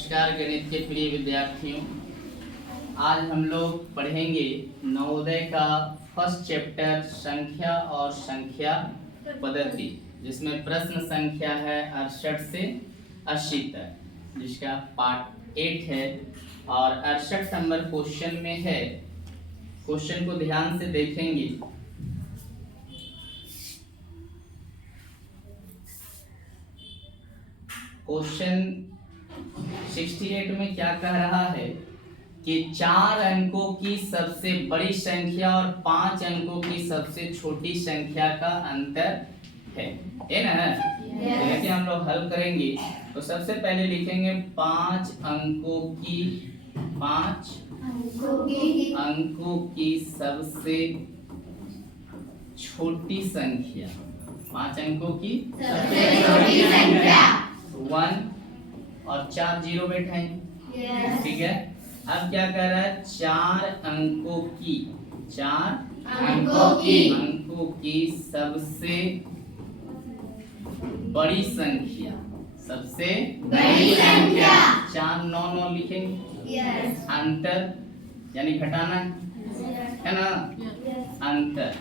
नमस्कार गणित के प्रिय विद्यार्थियों, आज हम लोग पढ़ेंगे नवोदय का फर्स्ट चैप्टर संख्या और संख्या पद्धति, जिसमें प्रश्न संख्या है 68 से 80 तक, जिसका पार्ट 8 है और 68 नंबर क्वेश्चन में है। क्वेश्चन को ध्यान से देखेंगे। क्वेश्चन 68 में क्या कह रहा है कि 4 अंकों की सबसे बड़ी संख्या और 5 अंकों की सबसे छोटी संख्या का अंतर है ना। जैसे हम लोग हल करेंगे तो सबसे पहले लिखेंगे 5 अंकों की सबसे छोटी संख्या, 5 अंकों की सबसे छोटी संख्या 1 और 4 जीरो बैठाएंगे, ठीक है। अब क्या कर रहा है, 4 अंकों की सबसे बड़ी संख्या, 4 9 9 लिखेंगे। अंतर यानी घटाना है ना। अंतर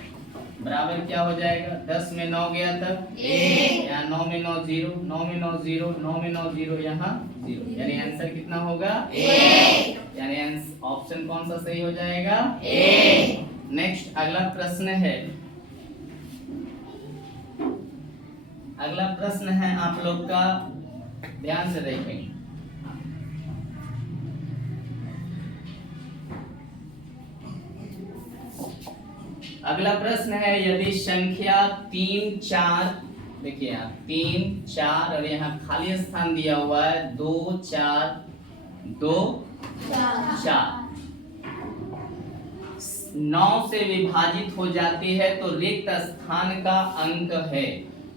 बराबर क्या हो जाएगा, 10 में 9 गया तब 1, यहाँ 9 में 9 0, 9 में 9 0, 9 में 9 0, यहाँ 0, यानी आंसर कितना होगा 1, यानी ऑप्शन कौन सा सही हो जाएगा 1। नेक्स्ट अगला प्रश्न है, अगला प्रश्न है आप लोग का, ध्यान से देखेंगे। अगला प्रश्न है, यदि संख्या 3 4, देखिए आप 3 4 और यहाँ खाली स्थान दिया हुआ है 2 4 2 4 9 से विभाजित हो जाती है तो रिक्त स्थान का अंक है।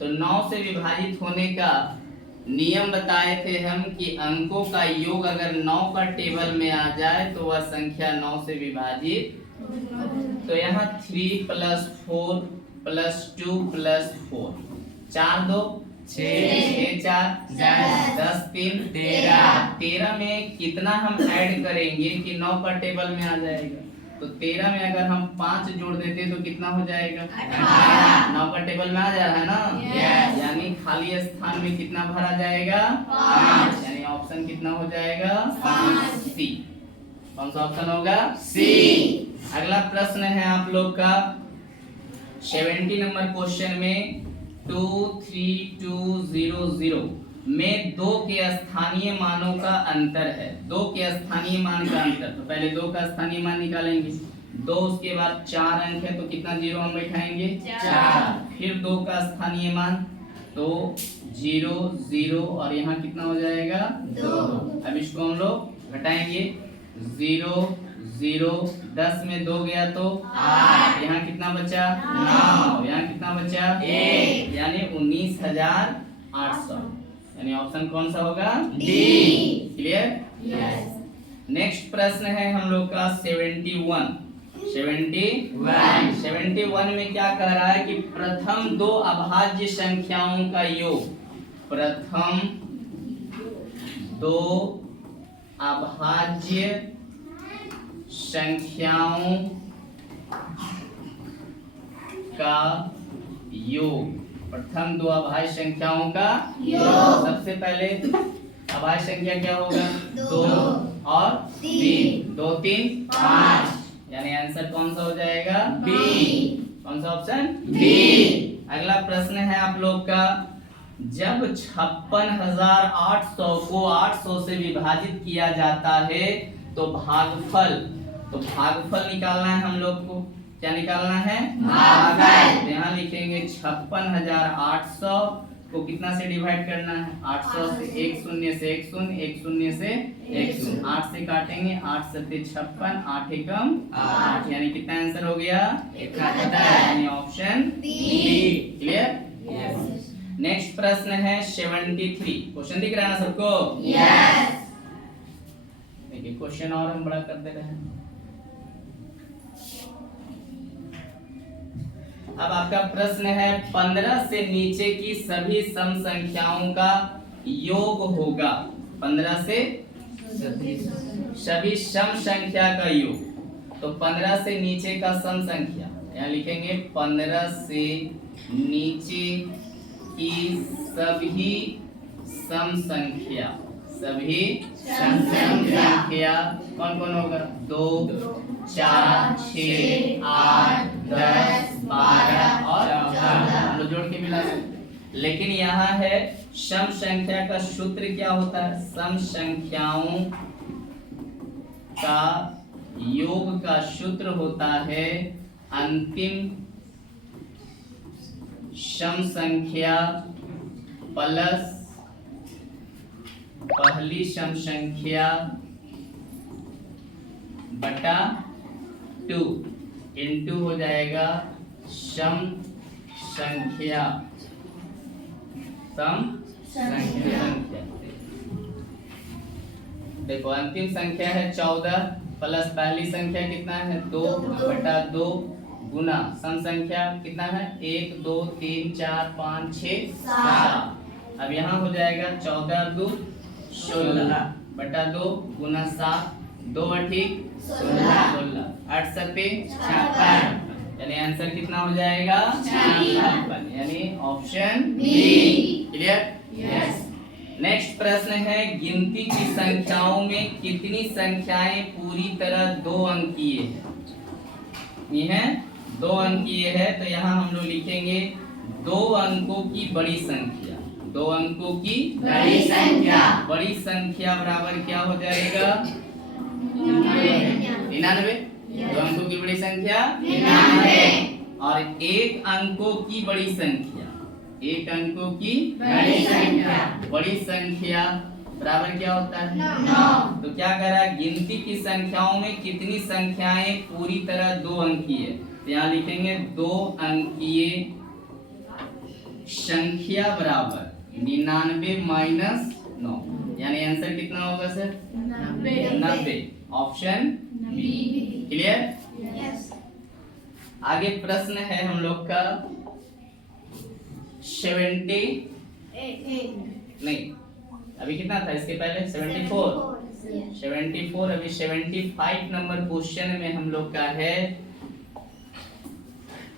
तो 9 से विभाजित होने का नियम बताए थे हम कि अंकों का योग अगर 9 का टेबल में आ जाए तो वह संख्या 9 से विभाजित। तो यहाँ 3 + 4 + 2 + 4, 4 2 6 4 10 3 13 में कितना हम ऐड करेंगे कि 9 का टेबल में आ जाएगा। तो 13 में अगर हम 5 जोड़ देते तो कितना हो जाएगा 9 का टेबल में आ जा रहा है ना। यानी खाली स्थान में कितना भरा जाएगा 5, यानी ऑप्शन कितना हो जाएगा 5, सी। कौन सा ऑप्शन होगा सी। अगला प्रश्न है आप लोग का 70 नंबर क्वेश्चन में 23200 में 2 के स्थानीय मानों का अंतर है। 2 के स्थानीय मान का अंतर, तो पहले 2 का स्थानीय मान निकालेंगे। 2 उसके बाद 4 अंक है तो कितना जीरो हम बैठाएंगे 4, फिर 2 का स्थानीय मान तो 0 0 और यहाँ कितना हो जाएगा 2। अब इसको हम लोग घटाएंगे, 0 0 10 में 2 गया तो 8, यहाँ कितना बचा 9, यहाँ कितना बचा 1, यानी 19,800, यानी ऑप्शन कौन सा होगा डी। क्लियर। नेक्स्ट प्रश्न है हम लोग का 71 में क्या कह रहा है कि प्रथम 2 अभाज्य संख्याओं का योग, प्रथम 2 अभाज्य संख्याओं का योग, प्रथम 2 अभाज्य संख्याओं का योग। सबसे पहले अभाज्य संख्या क्या होगा 2 और 3, 2 3 5, यानी आंसर कौन सा हो जाएगा बी। कौन सा ऑप्शन बी। अगला प्रश्न है आप लोग का, जब 56,800 को 800 से विभाजित किया जाता है तो भागफल निकालना है हम लोग को। क्या निकालना है भागफल। यहाँ लिखेंगे 56,800 को कितना से डिवाइड करना है 800 से, 1 0 से 1 0, 1 0 से 1 0, 8 से काटेंगे, 8 7 56, 8 एकम 8, यानी कितना आंसर हो गया 71, यानी ऑप्शन बी। क्लियर। नेक्स्ट प्रश्न है 73। क्वेश्चन दिख रहा है ना सबको? यस। देखिए क्वेश्चन और हम बड़ा कर दे रहे हैं। अब आपका प्रश्न है 15 से नीचे की सभी सम संख्याओं का योग होगा। 15 से सभी सम संख्या का योग। तो 15 से नीचे का सम संख्या, यहाँ लिखेंगे 15 से नीचे की सभी सम संख्या, सभी सम संख्या कौन कौन होगा? 2, 4, 6, 8, 10, 12 और 14, हम लोग जोड़ के मिला सकते। लेकिन यहाँ है सम संख्या का सूत्र क्या होता है? सम संख्याओं का योग का सूत्र होता है अंतिम सम संख्या प्लस पहली सम संख्या बटा 2 इंटू हो जाएगा सम संख्या, सम संख्या। देखो अंतिम संख्या है 14 प्लस पहली संख्या कितना है? 2 बटा 2 गुना सम संख्या कितना है? 1, 2, 3, 4, 5, 6, 7। अब यहाँ हो जाएगा 14 2 16 बटा 2 गुना 7, 2 8 16, 8 7 56, यानी आंसर कितना हो जाएगा? 56, यानी option B. Clear? Yes. Next प्रश्न है गिनती की संख्याओं में कितनी संख्याएं पूरी तरह 2 अंकीय है? ये है 2 अंकीय है, तो यहाँ हम लोग लिखेंगे 2 अंकों की बड़ी संख्या, 2 अंकों की बड़ी संख्या। बड़ी संख्या बराबर क्या हो जाएगा? 99। 2 अंकों की बड़ी संख्या 99। और 1 अंकों की बड़ी संख्या, 1 अंकों की बड़ी संख्या बराबर क्या होता है? 9। तो क्या करा? गिनती की संख्याओं में कितनी संख्याएं पूरी तरह 2 अंकीय है? तो यहाँ लिखेंगे 2 अंकीय संख्या बराबर 99 माइनस 9, यानी आंसर कितना होगा सर? 90, option B. क्लियर? आगे प्रश्न है हम लोग का 70 नहीं, अभी कितना था इसके पहले? 74। अभी 75 नंबर क्वेश्चन में हम लोग का है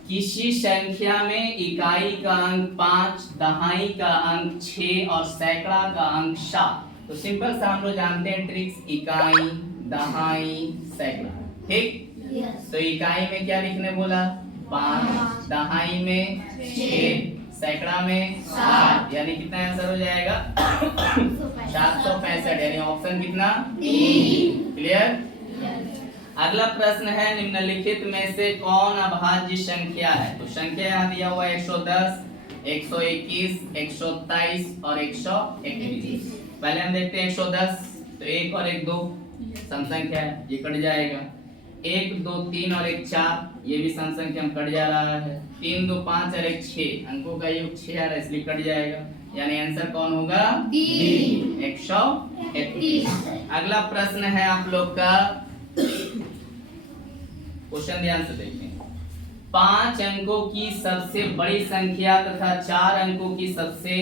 किसी संख्या में इकाई का अंक 5, दहाई का अंक 6 और सैकड़ा का अंक 7। तो सिंपल सा हम लोग जानते हैं ट्रिक्स, इकाई, दहाई, सैकड़ा। ठीक? तो इकाई में क्या लिखने बोला? 5, दहाई में 6, सैकड़ा में 7, यानी कितना आंसर हो जाएगा? 765, यानी ऑप्शन कितना? क्लियर? अगला प्रश्न है निम्नलिखित में से कौन अभाज्य संख्या है? तो संख्या यहाँ दिया हुआ है 110, 121, 127 और 131। पहले हम देखते हैं 110, तो 1 और 1 2 सम संख्या है, ये कट जाएगा। 1 2 3 और 1 4, ये भी सम संख्या में कट जा रहा है। 3 2 5 और 1 6, अंकों का योग 6 आ रहा है, इसलिए कट जाएगा, यानी आंसर कौन होगा? डी, 131। अगला प्रश्न है आप लोग का, क्वेश्चन ध्यान से देखें। 5 अंकों की सबसे बड़ी संख्या तथा 4 अंकों की सबसे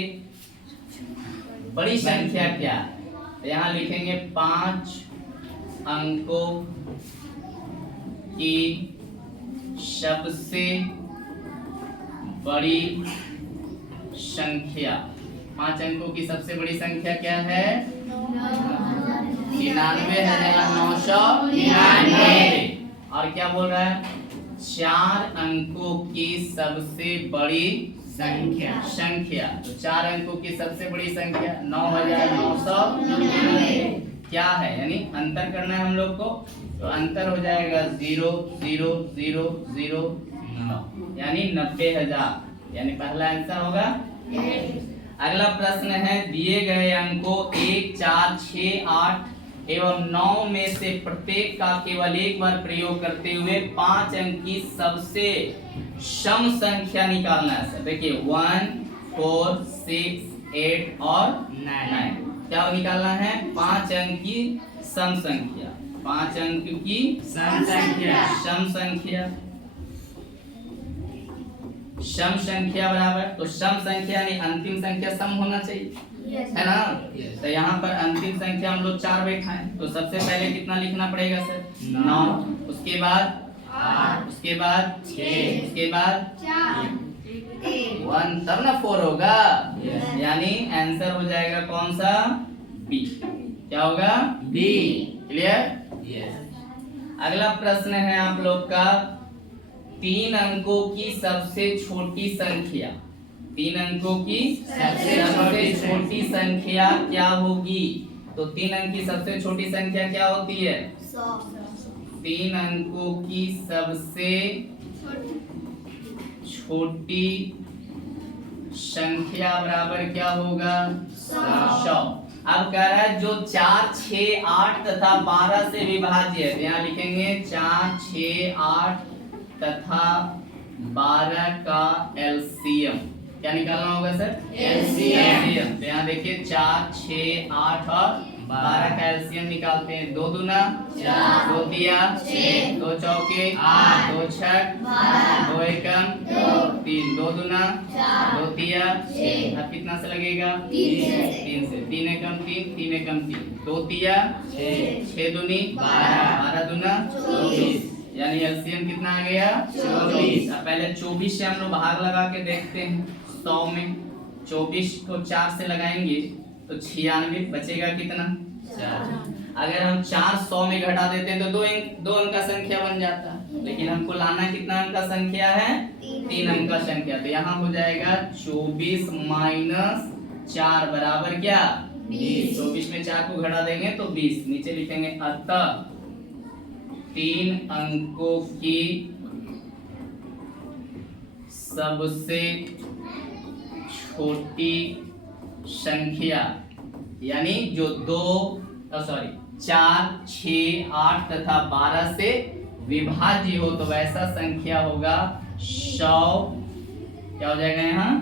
बड़ी संख्या क्या है? तो यहाँ लिखेंगे 5 अंकों की सबसे बड़ी संख्या। 5 अंकों की सबसे बड़ी संख्या क्या है? 99,999। और क्या बोल रहा है? 4 अंकों की सबसे बड़ी संख्या। तो 4 अंकों की सबसे बड़ी संख्या 9,999 क्या है? यानी अंतर करना है हम लोग को, तो अंतर हो जाएगा 0,0,0,0,9, यानी 90,000, यानी पहला आंसर होगा। अगला प्रश्न है दिए गए अंकों 1, 4, 6, 8 एवं 9 में से प्रत्येक का केवल एक बार प्रयोग करते हुए 5 अंक की सबसे सम संख्या निकालना है। सर देखिए 1, 4, 6, 8 और 9, क्या निकालना है? 5 अंक की सम संख्या, 5 अंक की सम संख्या बराबर, तो सम संख्या नहीं अंतिम संख्या सम होना चाहिए, है ना। तो यहाँ पर अंतिम संख्या हम लोग 4 बैठाएं, तो सबसे पहले कितना लिखना पड़ेगा सर? 9, उसके बाद 8, उसके बाद 6, उसके बाद 1, तब ना 4 होगा। यानी आंसर हो जाएगा कौन सा? बी। क्या होगा? बी। क्लियर? अगला प्रश्न है आप लोग का 3 अंकों की सबसे छोटी संख्या। 3 अंकों की सबसे छोटी संख्या क्या होगी? तो 3 अंक की सबसे छोटी संख्या क्या होती है? 3 अंकों की सबसे छोटी संख्या बराबर क्या होगा? 100। अब कह रहा है जो 4, 6, 8 तथा 12 से विभाज्य है, तो यहाँ लिखेंगे 4, 6, 8 तथा 12 का एलसीएम। क्या निकालना होगा सर? एलसीएम। तो यहाँ देखिए 4, 6, 8 और 12 का एलसीएम निकालते हैं। 2 दूना 4, 2 तिया 6, 2 चौके 8, 2 छक 12, 2 एकम 3, 2 दूना 2 तिया 6। अब कितना से लगेगा? 3 से। 3 एकम 3, 3 एकम 3, 2 तिया 6 दूनी 12, 12 दूना 24। यानी एलसीएम कितना आ गया? 24। अब पहले 24 से हम लोग भाग लगा के देखते हैं। 100 में 24 को 4 से लगाएंगे तो 96, बचेगा कितना? 4। अगर हम 4 100 में घटा देते हैं तो 2 अंक का संख्या बन जाता है, लेकिन हमको लाना कितना अंक का संख्या है? 3 अंक का संख्या। तो यहाँ हो जाएगा 24 - 4 बराबर क्या? 20। 24 में 4 को घटा देंगे तो 20। नीचे लिखेंगे अतः 3 अंकों की सबसे छोटी संख्या, यानी जो 4, 6, 8 तथा 12 से विभाज्य हो, तो वैसा संख्या होगा 100। क्या हो जाएगा यहाँ?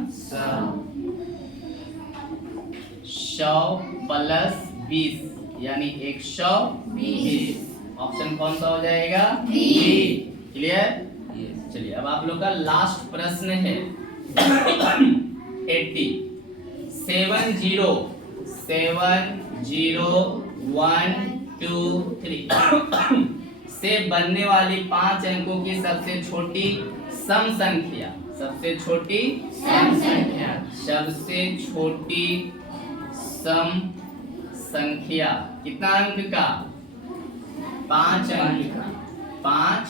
100 प्लस 20, यानी 120। ऑप्शन कौन सा हो जाएगा? बी। क्लियर? चलिए अब आप लोग का लास्ट प्रश्न है 80। 7 0 1 2 3 से बनने वाली 5 अंकों की सबसे छोटी सम संख्या। सबसे छोटी सम संख्या। सबसे छोटी सम संख्या कितना अंक का? 5 अंक का। 5